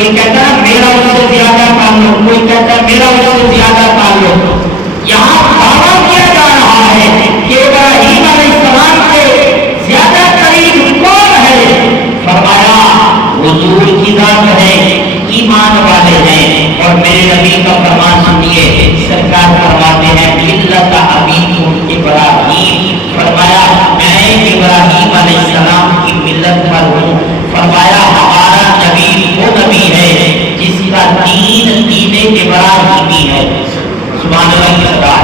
کوئی کہتا ہے میرا اس سے زیادہ تعلق، کوئی کہتا ہے میرا اس سے زیادہ تعلق۔ یہاں دعویٰ کیا جا رہا ہے کہ ابراہیم علیہ السلام سے زیادہ قریب کون ہے؟ فرمایا حضور کی ذات ہے، ایمان والے ہیں۔ اور میرے نبی کا فرمان سنیے، سرکار فرماتے ہیں ملت ابیکم ابراہیم، فرمایا میں ابراہیم علیہ السلام کی ملت پر ہوں۔ فرمایا ہمارا نبی وہ نبی ہے جس کا دین دین ابراہیمی ہے۔ سبحان اللہ،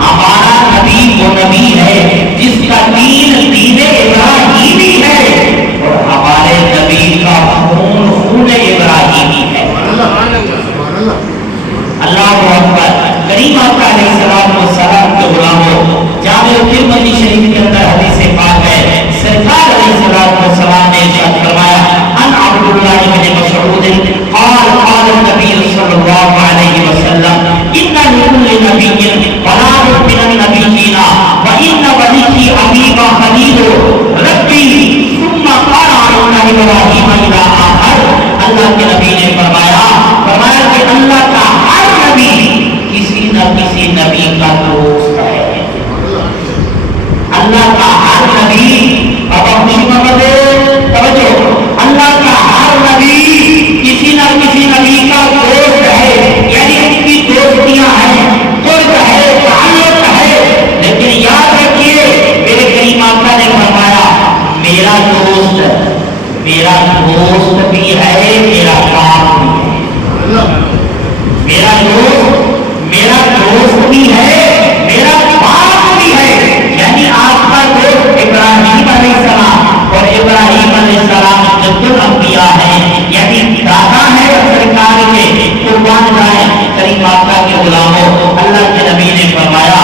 ہمارا نبی وہ نبی ہے جس کا دین دین ابراہیمی ہے، اور ہمارے نبی کا خون خون ابراہیمی ہے۔ اللہ اکبر۔ کریم آقا علیہ السلام کے غلاموں، جامع ترمذی شریف کے اندر حدیث پاک ہے، سرکار علیہ السلام نے ارشاد فرمایا ان عبداللہ بن مسعود قال قال النبی صلی اللہ علیہ وسلم ان لكل نبی ولاد من النبیین وان ولي ابي خليل ربی ثم قال عن ابراہیم الى آخر۔ اللہ کے نبی نے فرمایا کہ اللہ کا ہر نبی کسی نہ کسی نبی کا دوست ہے۔ اللہ کا ہر نبی، اب خوشی محمد توجہ، اللہ کا ہر نبی کسی نہ کسی نبی کا دوست ہے، یعنی ان کی دوستیاں ہیں، قرب ہے، تعلق ہے۔ لیکن یاد رکھیے میرے کریم آقا نے فرمایا میرا دوست بھی ہے، میرا باپ بھی ہے۔ میرا دوست بھی ہے، میرا باپ بھی ہے۔ یعنی آپ کا دوست ابراہیم علیہ السلام، اور ابراہیم علیہ السلام جد الانبیاء ہیں، یعنی دادا ہے سرکار کے، قربان جائیں کریم آقا کے غلاموں۔ اللہ کے نبی نے فرمایا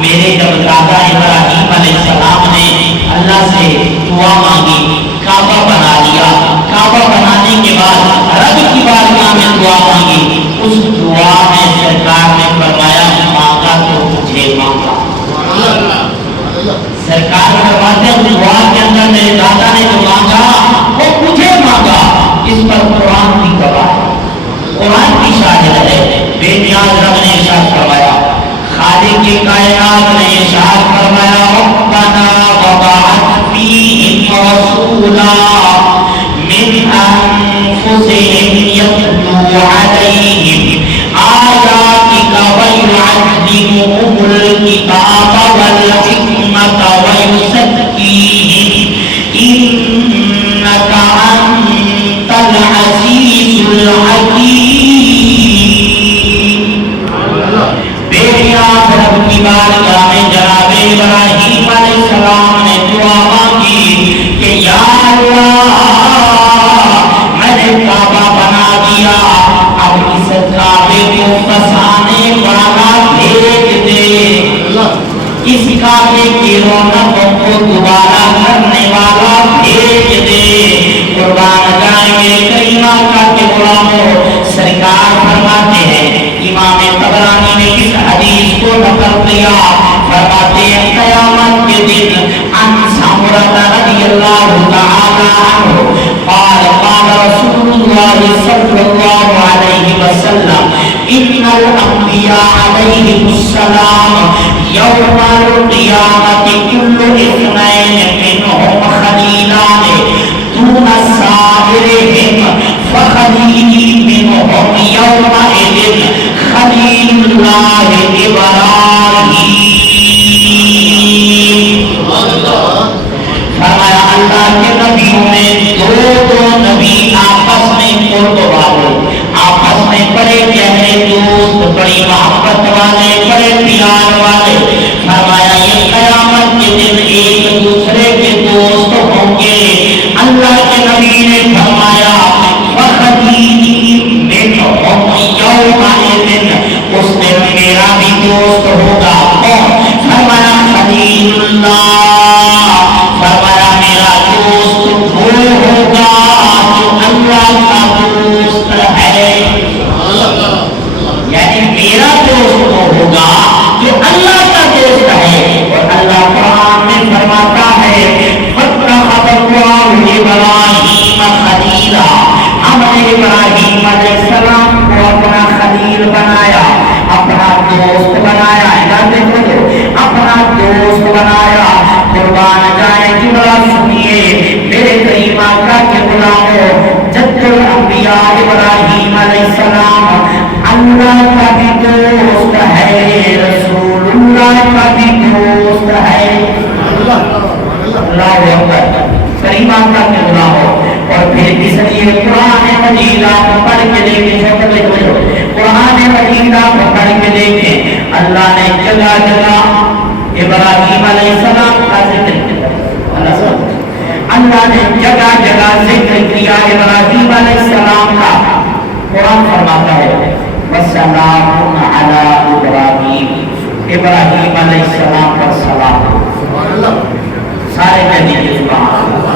میرے جب دادا ابراہیم علیہ السلام نے اللہ سے دعا مانگی، کعبہ بنا لیا، کعبہ بنانے کے بعد رب کی بارگاہ میں دعا مانگی، اس دعا میں سرکار نے فرمایا مانگا تو مجھے مانگا۔ سرکار فرماتے ہیں دعا کے اندر میرے دادا نے جو مانگا وہ مجھے مانگا۔ اس پر قرآن کی گواہ ہے، قرآن کی شاہد ہے۔ بے نیاز رب نے ارشاد فرمایا، خالق کائنات نے ارشاد فرمایا ربنا وبعث فیہم رسولا من انفسہم یتلو علیہم آیاتک ویعلمہم الکتاب والحکمۃ ویزکیہم انک انت العزیز الحکیم۔ بے نیاز رب کی بارگاہ میں جناب ابراہیم علیہ السلام نے دعا مانگی کہ یا اللہ میں نے کعبہ بنا دیا، اب اس کعبے کو بسانے والا بھیج دے، اس کعبے کی رونقوں کو دوبارہ کرنے والا بھیج دے۔ قربان جائیں کریم آقا کے غلاموں، سرکار فرماتے ہیں، امام طبرانی نے اس حدیث کو نقل کیا، فرماتے ہیں قیامت کے دن عن سمرہ رضی اللہ تعالی عنہ قال قال رسول اللہ صلی اللہ علیہ وسلم ان الانبیاء علیہم السلام یوم القیامت کل اثنین منہم خلیلان دون سائرہم فخلیلی منہم یومئذ خلیل اللہ ابراہیم۔ فرمایا اللہ کے نبیوں میں دو نبی آپس میں قرب والے، آپس میں بڑے گہرے دوست، بڑی محبت والے، بڑے پیار والے۔ فرمایا یہ قیامت کے دن ایک دوسرے کے دوست ہوں گے۔ اللہ کے نبی نے فرمایا فخلیلی منہم یومئذ، اس دن میرا بھی دوست ہوگا کون؟ فرمایا خلیل اللہ، فرمایا میرا دوست وہ ہوگا جو اللہ کا دوست ہے، یعنی میرا دوست وہ ہوگا جو اللہ کا دوست ہے۔ اور اللہ قرآن میں فرماتا ہے فَاتَّخَذَ اللَّهُ إِبْرَاهِيمَ خَلِيلًا، ہم نے ابراہیم ابراہیم علیہ السلام کو اپنا خلیل بنایا، اپنا دوست بنایا، اپنا دوست بنایا۔ قربان جائے جملہ سنیے میرے کریم آقا کے غلاموں، جد الانبیاء ابراہیم علیہ السلام اللہ کا بھی دوست ہے، رسول اللہ کا بھی دوست ہے۔ اللہ اکبر، کریم آقا کے غلاموں۔ اور پھر اس لیے قرآن مجید آپ پڑھ کے دیکھیں، قرآن مجید آپ پڑھ کے دیکھیں، اللہ نے جگہ جگہ ابراہیم علیہ السلام کا ذکر کیا، اللہ نے جگہ جگہ ذکر کیا ابراہیم علیہ السلام کا۔ قرآن فرماتا ہے وَسَلَامٌ عَلَىٰ إِبْرَاهِيمَ، ابراہیم علیہ السلام پر سلام۔ سارے کہہ دیجیے سبحان اللہ۔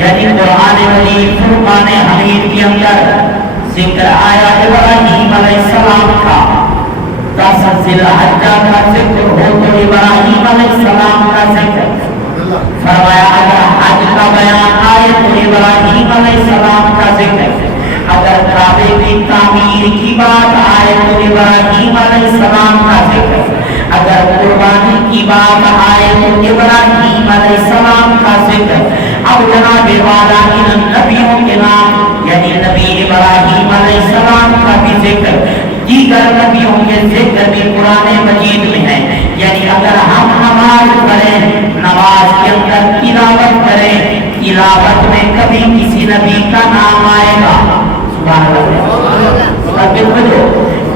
یعنی قرآن مجید فرقان حمید کے اندر ذکر آیا ابراہیم علیہ السلام کا، 10 ذی الحجہ کا ذکر ہو تو ابراہیم علیہ السلام کا ذکر فرمایا، اگر حج کا بیان آئے تو ابراہیم علیہ السلام کا ذکر، اگر کعبے کی تعمیر کی بات آئے تو ابراہیم علیہ السلام کا ذکر، اگر قربانی کی بات آئے تو ابراہیم علیہ السلام کا ذکر۔ اب جناب والا ان نبیوں کے نام یعنی نبی ابراہیم علیہ السلام کا بھی ذکر، دیگر نبیوں کے ذکر بھی قرآن مجید میں ہے۔ یعنی اگر ہم نماز پڑھیں، نماز کے اندر تلاوت کریں، تلاوت میں کبھی کسی نبی کا نام آئے گا، سبحان اللہ،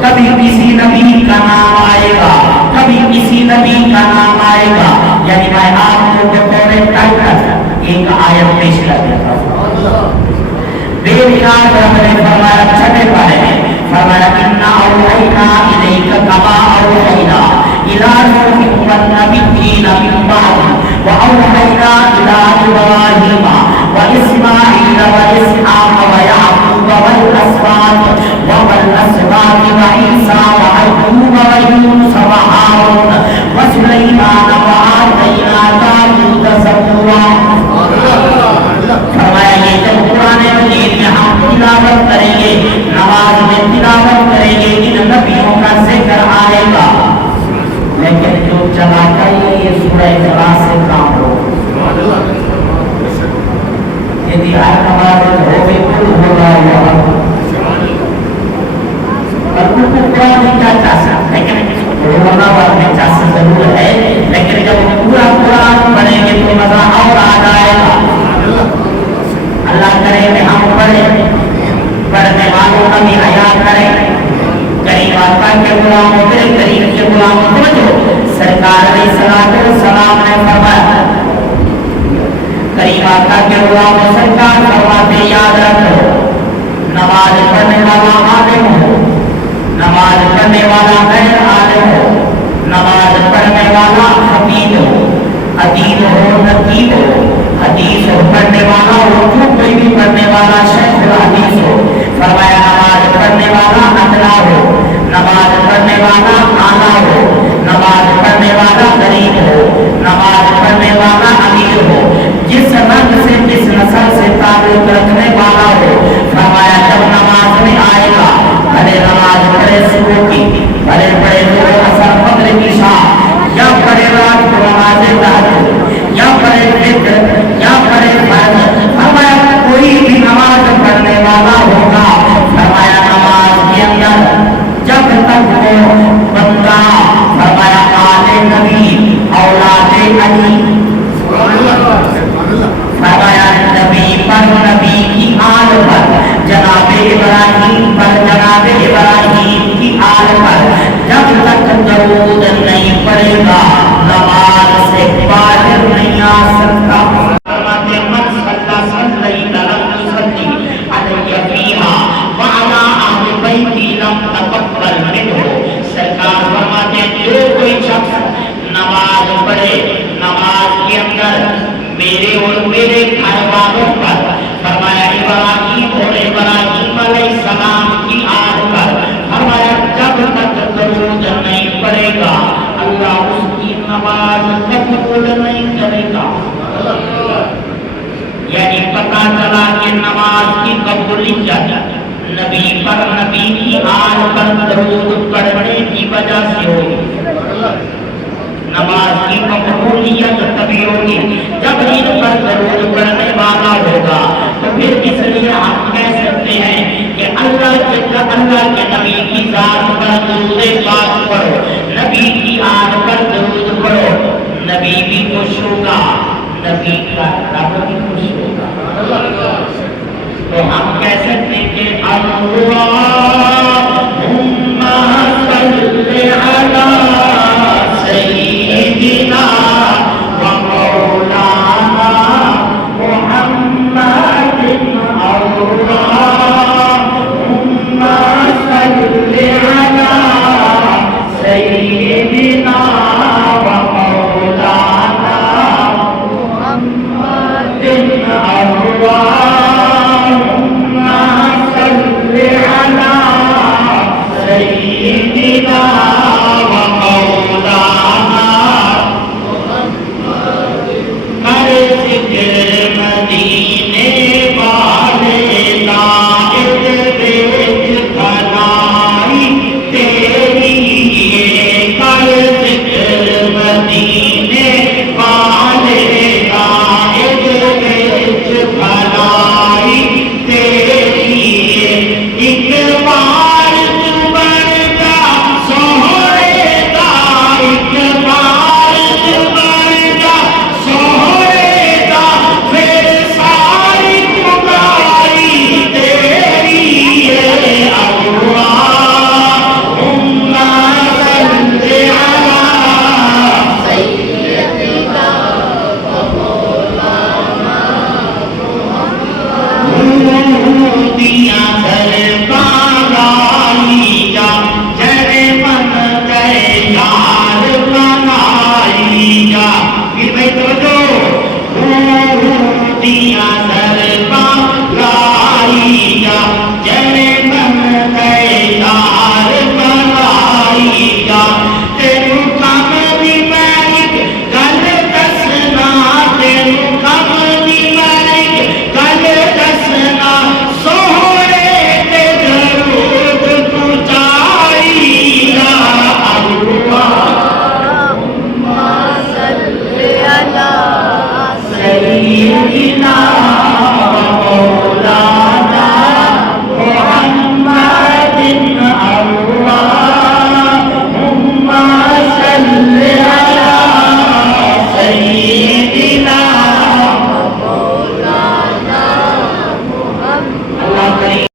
کبھی کسی نبی کا نام آئے گا، کبھی کسی نبی کا نام آئے گا۔ یعنی میں آپ کو بطور ٹائٹل ایک آیت پیش کر دیتا ہوں۔ بے نام رب نے فرمایا چھٹے پارے میں فرمایا اِنَّا أَوْحَيْنَا إِلَيْكَ كَمَا أَوْحَيْنَا إِلَىٰ نُوحٍ وَالنَّبِيِّينَ مِن بَعْدِهِ وَأَوْحَيْنَا إِلَىٰ إِبْرَاهِيمَ وَإِسْمَاعِيلَ وَإِسْحَاقَ وَيَعْقُوبَ وَالْأَسْبَاطِ وَعِيسَىٰ وَأَيُّوبَ وَيُونُسَ وَهَارُونَ وَسُلَيْمَانَ وَآتَيْنَا دَاوُودَ زَبُورًا۔ فرمایا یہ جب قرآن مجید میں ہم تلاوت کریں گے، نماز میں تلاوت کریں گے، ان نبیوں کا ذکر آئے گا، لیکن جو چلاتا ہے یہ سورہ اخلاص سے کام ہو۔ یعنی ہر نماز ہو بھی کل ہوگا اور کو قرآن کیا چاہتا ہے، لیکن رونا میں چاہتا ضرور ہے، لیکن جب پورا قرآن پڑھیں گے تو مزہ اور آ جائے گا۔ اللہ کرے کہ ہم پڑھنے والوں کا بھی حیا کریں۔ کریم آقا کے غلاموں، میرے کریم کے غلاموں، سمجھو سرکار علیہ السلام نے فرمایا، کریم آقا کے غلاموں سرکار فرماتے یاد رکھو، نماز پڑھنے والا عالم ہو، نماز پڑھنے والا غیر عالم ہو، نماز پڑھنے والا حفیظ ہو، ادیب ہو، نقیب ہو، حدیث پڑھنے والا ہو، جو کوئی بھی پڑھنے والا شیخ الحدیث ہو، فرمایا نماز پڑھنے والا ادنا ہو، نماز پڑھنے والا اعلیٰ ہو، نماز پڑھنے والا غریب ہو، نماز پڑھنے والا امیر ہو، جس رنگ سے جس نسل سے تعلق رکھنے والا ہو، فرمایا جب نماز میں آئے گا، بھلے نماز پڑھے صبح کی، بھلے پڑھے ظہر عصر مغرب عشاء، یا پڑھے رات کو نماز تہجد، یا پڑھے فجر، یا پڑھے فجر، فرمایا کوئی بھی نماز پڑھنے والا ہوگا، فرمایا نماز کے اندر جب تک وہ بندہ فرمایا آل نبی اولاد علی، فرمایا نبی پر، نبی کی آل پر، جناب ابراہیم پر، جناب ابراہیم کی آل پر جب تک درود نہیں پڑے گا نماز سے باہر نہیں آ سکتا۔ فرماتے من صلی صلیت لم تصلی علی فیہا وعلی اہل بیتی لم تقبل منہ۔ سرکار فرماتے جو کوئی شخص نماز پڑھے، نماز کے اندر میرے اور میرے گھر والوں پر، فرمایا ابراہیم اور ابراہیم علیہ السلام کی آل پر، فرمایا جب تک درود نہیں پڑے گا اللہ اس کی نماز قبول نہیں کرے گا۔ یعنی پتہ چلا کہ نماز کی قبولیت نبی پر نبی کی آل پر درود پڑھنے کی وجہ سے ہوگی. نماز کی مقبولیت تبھی ہوگی جب ان پر درود پڑھنے والا ہوگا. تو پھر اس لیے ہم کہہ سکتے ہیں کہ اللہ کے نبی کی ذات پر درود پاک پڑھو, نبی کی آل پر درود پڑھو, نبی بھی خوش ہوگا, نبی کا رب بھی خوش ہوگا. تو ہم کہہ سکتے ہیں کہ اللہم صلی علی سیدنا و مولانا محمد